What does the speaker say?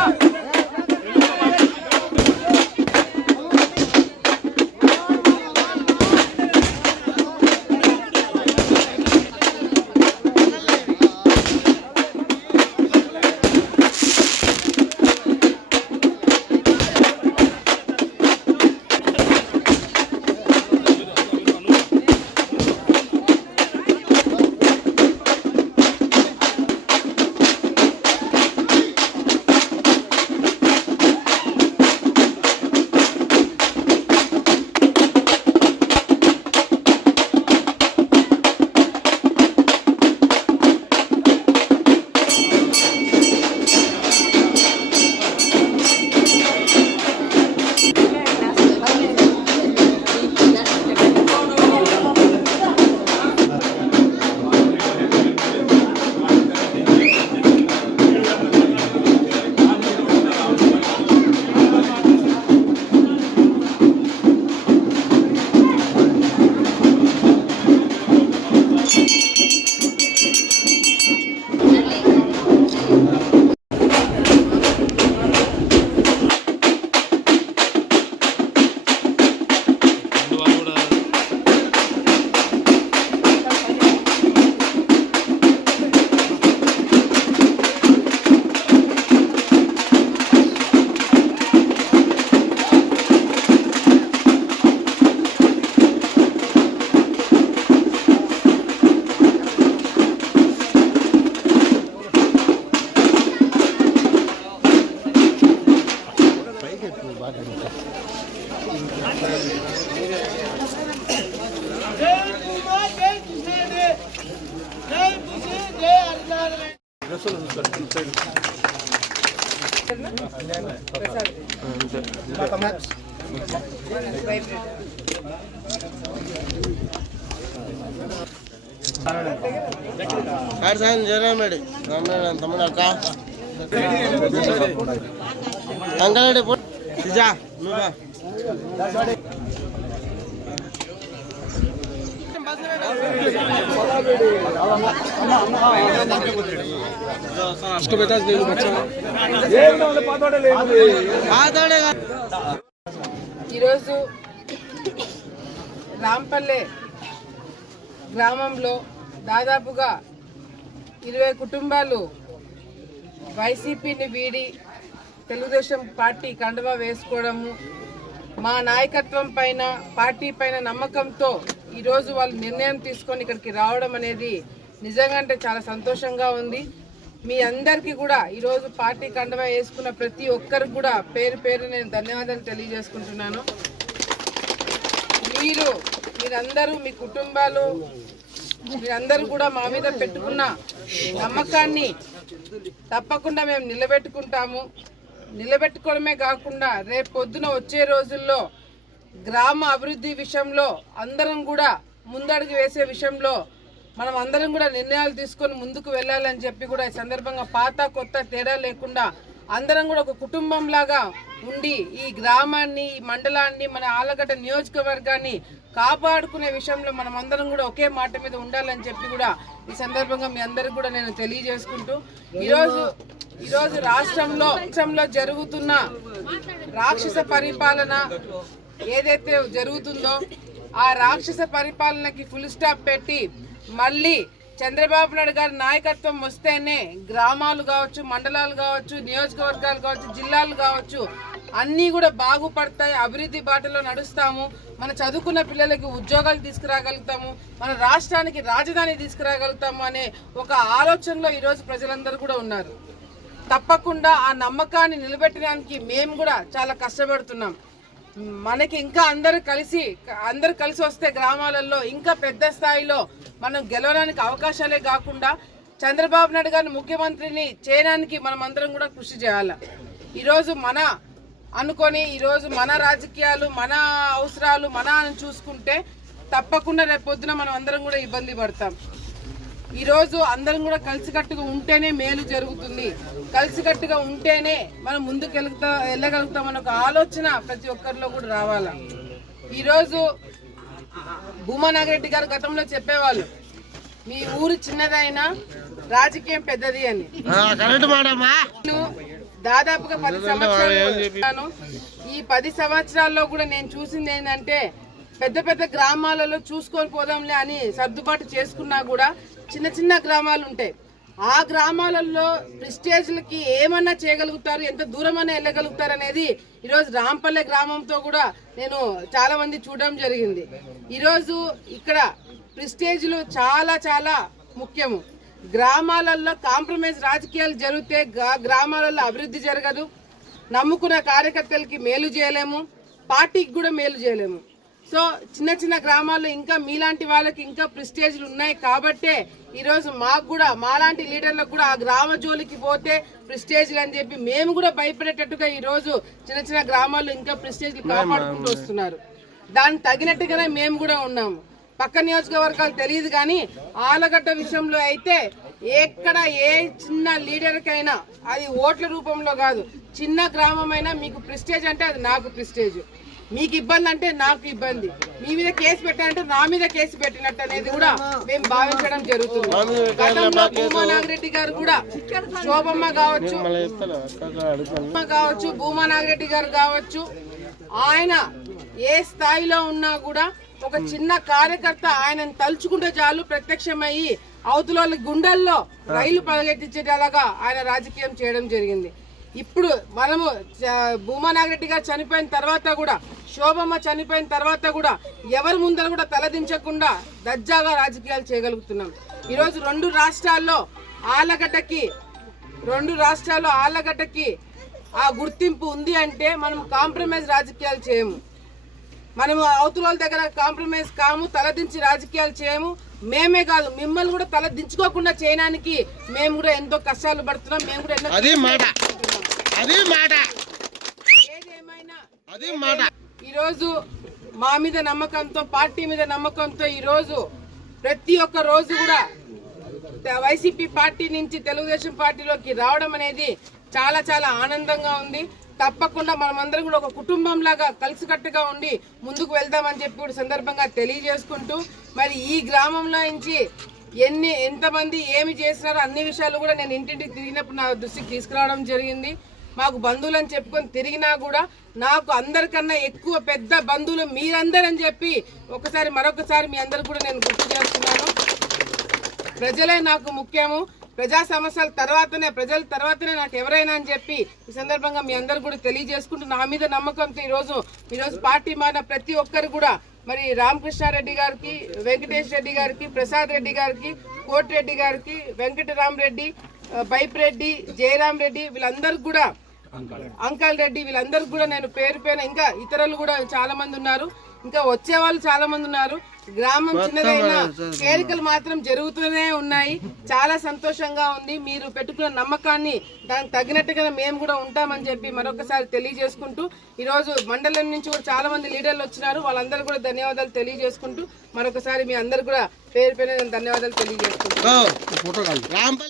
아! సాయం జయరామరెడ్డి రామరెడ్డి తమ్ముడు అక్క అంకరెడ్డి సిజా నువ్వా ఆతోడే కాదు. ఈరోజు రాంపల్లె గ్రామంలో దాదాపుగా ఇరవై కుటుంబాలు వైసీపీని వీడి తెలుగుదేశం పార్టీ కండవా వేసుకోవడము మా నాయకత్వం పైన పార్టీ పైన నమ్మకంతో ఈరోజు వాళ్ళు నిర్ణయం తీసుకొని ఇక్కడికి రావడం అనేది నిజంగా అంటే చాలా సంతోషంగా ఉంది. మీ అందరికీ కూడా ఈరోజు పార్టీ కండవ వేసుకున్న ప్రతి ఒక్కరికి కూడా పేరు పేరు నేను ధన్యవాదాలు తెలియజేసుకుంటున్నాను. మీరు మీరందరూ మీ కుటుంబాలు మీరందరూ కూడా మా మీద పెట్టుకున్న నమ్మకాన్ని తప్పకుండా మేము నిలబెట్టుకుంటాము. నిలబెట్టుకోవడమే కాకుండా రేపు పొద్దున వచ్చే రోజుల్లో గ్రామ అభివృద్ధి విషయంలో అందరం కూడా ముందడుగు వేసే విషయంలో మనం అందరం కూడా నిర్ణయాలు తీసుకొని ముందుకు వెళ్ళాలని చెప్పి కూడా ఈ సందర్భంగా పాత కొత్త తేడా లేకుండా అందరం కూడా ఒక కుటుంబంలాగా ఉండి ఈ గ్రామాన్ని ఈ మండలాన్ని మన ఆలగడ్డ నియోజకవర్గాన్ని కాపాడుకునే విషయంలో మనం అందరం కూడా ఒకే మాట మీద ఉండాలని చెప్పి కూడా ఈ సందర్భంగా మీ అందరికి కూడా నేను తెలియజేసుకుంటూ ఈరోజు ఈరోజు రాష్ట్రంలో రాష్ట్రంలో జరుగుతున్న రాక్షస పరిపాలన ఏదైతే జరుగుతుందో ఆ రాక్షస పరిపాలనకి ఫుల్ స్టాప్ పెట్టి మళ్ళీ చంద్రబాబు నాయుడు గారి నాయకత్వం వస్తేనే గ్రామాలు కావచ్చు మండలాలు కావచ్చు నియోజకవర్గాలు కావచ్చు జిల్లాలు కావచ్చు అన్నీ కూడా బాగుపడతాయి అభివృద్ధి బాటలో నడుస్తాము. మన చదువుకున్న పిల్లలకి ఉద్యోగాలు తీసుకురాగలుగుతాము. మన రాష్ట్రానికి రాజధాని తీసుకురాగలుగుతాము అనే ఒక ఆలోచనలో ఈరోజు ప్రజలందరూ కూడా ఉన్నారు. తప్పకుండా ఆ నమ్మకాన్ని నిలబెట్టడానికి మేము కూడా చాలా కష్టపడుతున్నాం. మనకి ఇంకా అందరూ కలిసి అందరు కలిసి వస్తే గ్రామాలలో ఇంకా పెద్ద స్థాయిలో మనం గెలవడానికి అవకాశాలే కాకుండా చంద్రబాబు నాయుడు గారిని ముఖ్యమంత్రిని చేయడానికి మనం అందరం కూడా కృషి చేయాలి. ఈరోజు మన అనుకొని ఈరోజు మన రాజకీయాలు మన అవసరాలు మన అని చూసుకుంటే తప్పకుండా రేపొద్దున పొద్దున మనం అందరం కూడా ఇబ్బంది పడతాం. ఈరోజు అందరం కూడా కలిసికట్టుగా ఉంటేనే మేలు జరుగుతుంది. కలిసికట్టుగా ఉంటేనే మనం ముందుకు వెళ్తా వెళ్ళగలుగుతాం అనే ఒక ఆలోచన ప్రతి ఒక్కరిలో కూడా రావాలా. ఈరోజు భూమానాగరెడ్డి గారు గతంలో చెప్పేవాళ్ళు మీ ఊరు చిన్నదైనా రాజకీయం పెద్దది అని. దాదాపుగా పది సంవత్సరాలు. ఈ పది సంవత్సరాల్లో కూడా నేను చూసింది ఏంటంటే పెద్ద పెద్ద గ్రామాలలో చూసుకొని పోదాంలే అని సర్దుబాటు చేసుకున్నా కూడా చిన్న చిన్న గ్రామాలు ఉంటాయి. ఆ గ్రామాలలో ప్రిస్టేజ్లకి ఏమన్నా చేయగలుగుతారు? ఎంత దూరమైనా వెళ్ళగలుగుతారు అనేది ఈరోజు రాంపల్లె గ్రామంతో కూడా నేను చాలా మంది చూడడం జరిగింది. ఈరోజు ఇక్కడ ప్రిస్టేజ్లు చాలా చాలా ముఖ్యము. గ్రామాలలో కాంప్రమైజ్ రాజకీయాలు జరిగితే గ్రామాలలో అభివృద్ధి జరగదు. నమ్ముకున్న కార్యకర్తలకి మేలు చేయలేము. పార్టీకి కూడా మేలు చేయలేము. సో చిన్న చిన్న గ్రామాల్లో ఇంకా మీలాంటి వాళ్ళకి ఇంకా ప్రిస్టేజ్లు ఉన్నాయి కాబట్టే ఈరోజు మాకు కూడా మాలాంటి లీడర్లకు కూడా ఆ గ్రామ జోలికి పోతే ప్రిస్టేజ్లు అని చెప్పి మేము కూడా భయపడేటట్టుగా ఈరోజు చిన్న చిన్న గ్రామాల్లో ఇంకా ప్రిస్టేజ్లు కాపాడుకుంటూ వస్తున్నారు. దానికి తగినట్టుగానే మేము కూడా ఉన్నాము. పక్క నియోజకవర్గాలు తెలియదు కానీ ఆలగడ్డ విషయంలో అయితే ఎక్కడ ఏ చిన్న లీడర్కైనా అది ఓట్ల రూపంలో కాదు. చిన్న గ్రామమైనా మీకు ప్రిస్టేజ్ అంటే అది నాకు ప్రిస్టేజ్. మీకు ఇబ్బంది అంటే నాకు ఇబ్బంది. మీ మీద కేసు పెట్టాలంటే నా మీద కేసు పెట్టినట్టు అనేది కూడా మేము భావించడం జరుగుతుంది. గతంలో భూమా నాగిరెడ్డి గారు కూడా శోభమ్మ కావచ్చు కావచ్చు భూమా నాగిరెడ్డి గారు కావచ్చు ఆయన ఏ స్థాయిలో ఉన్నా కూడా ఒక చిన్న కార్యకర్త ఆయనను తలుచుకుంటే చాలు ప్రత్యక్షమయ్యి అవతల గుండెల్లో రైలు పరిగెత్తించేలాగా ఆయన రాజకీయం చేయడం జరిగింది. ఇప్పుడు మనము చ- భూమా గారు చనిపోయిన తర్వాత కూడా శోభమ్మ చనిపోయిన తర్వాత కూడా ఎవరి ముందర కూడా తలదించకుండా దర్జాగా రాజకీయాలు చేయగలుగుతున్నాం. ఈరోజు రెండు రాష్ట్రాల్లో ఆలగడ్డకి రెండు రాష్ట్రాల్లో ఆలగడ్డకి ఆ గుర్తింపు ఉంది అంటే మనం కాంప్రమైజ్ రాజకీయాలు చేయము. మనము అవతల వాళ్ళ దగ్గర కాంప్రమైజ్ కాము తలదించి రాజకీయాలు చేయము. మేమే కాదు మిమ్మల్ని కూడా తల దించుకోకుండా చేయడానికి మేము కూడా ఎంతో కష్టాలు పడుతున్నాం మేము కూడా ఎన్నో అది మాట. అది మాట ఏదేమైనా అది మాట. ఈరోజు మా మీద నమ్మకంతో పార్టీ మీద నమ్మకంతో ఈరోజు ప్రతి ఒక్క రోజు కూడా వైసీపీ పార్టీ నుంచి తెలుగుదేశం పార్టీలోకి రావడం అనేది చాలా చాలా ఆనందంగా ఉంది. తప్పకుండా మనమందరం కూడా ఒక కుటుంబం లాగా కలిసికట్టుగా ఉండి ముందుకు వెళ్దామని చెప్పి కూడా సందర్భంగా తెలియజేసుకుంటూ మరి ఈ గ్రామంలో నుంచి ఎన్ని ఎంతమంది ఏమి చేసినారో అన్ని విషయాలు కూడా నేను ఇంటింటికి తిరిగినప్పుడు నా దృష్టికి తీసుకురావడం జరిగింది. మాకు బంధువులని చెప్పుకొని తిరిగినా కూడా నాకు అందరికన్నా ఎక్కువ పెద్ద బంధువులు మీరందరని చెప్పి ఒకసారి మరొకసారి మీ అందరు కూడా నేను గుర్తు చేస్తున్నాను. ప్రజలే నాకు ముఖ్యము. ప్రజా సమస్యల తర్వాతనే ప్రజల తర్వాతనే నాకు ఎవరైనా అని చెప్పి ఈ సందర్భంగా మీ అందరు కూడా తెలియజేసుకుంటూ నా మీద నమ్మకంతో ఈరోజు ఈరోజు పార్టీ మారిన ప్రతి ఒక్కరు కూడా మరి రామకృష్ణారెడ్డి గారికి వెంకటేష్ రెడ్డి గారికి ప్రసాద్ రెడ్డి గారికి కోటిరెడ్డి గారికి వెంకటరామరెడ్డి బైప్ రెడ్డి జయరామ్ రెడ్డి వీళ్ళందరూ కూడా అంకల్ రెడ్డి. వీళ్ళందరికీ కూడా నేను పేరు పేరు ఇంకా ఇతరులు కూడా చాలా మంది ఉన్నారు. ఇంకా వచ్చే వాళ్ళు చాలా మంది ఉన్నారు. గ్రామం చిన్నదైనా చేరికలు మాత్రం జరుగుతూనే ఉన్నాయి. చాలా సంతోషంగా ఉంది. మీరు పెట్టుకున్న నమ్మకాన్ని దానికి తగినట్టుగా మేము కూడా ఉంటామని చెప్పి మరొకసారి తెలియజేసుకుంటూ ఈరోజు మండలం నుంచి కూడా చాలా మంది లీడర్లు వచ్చినారు. వాళ్ళందరూ కూడా ధన్యవాదాలు తెలియజేసుకుంటూ మరొకసారి మీ అందరు కూడా పేరు పేరు ధన్యవాదాలు తెలియజేసుకుంటాం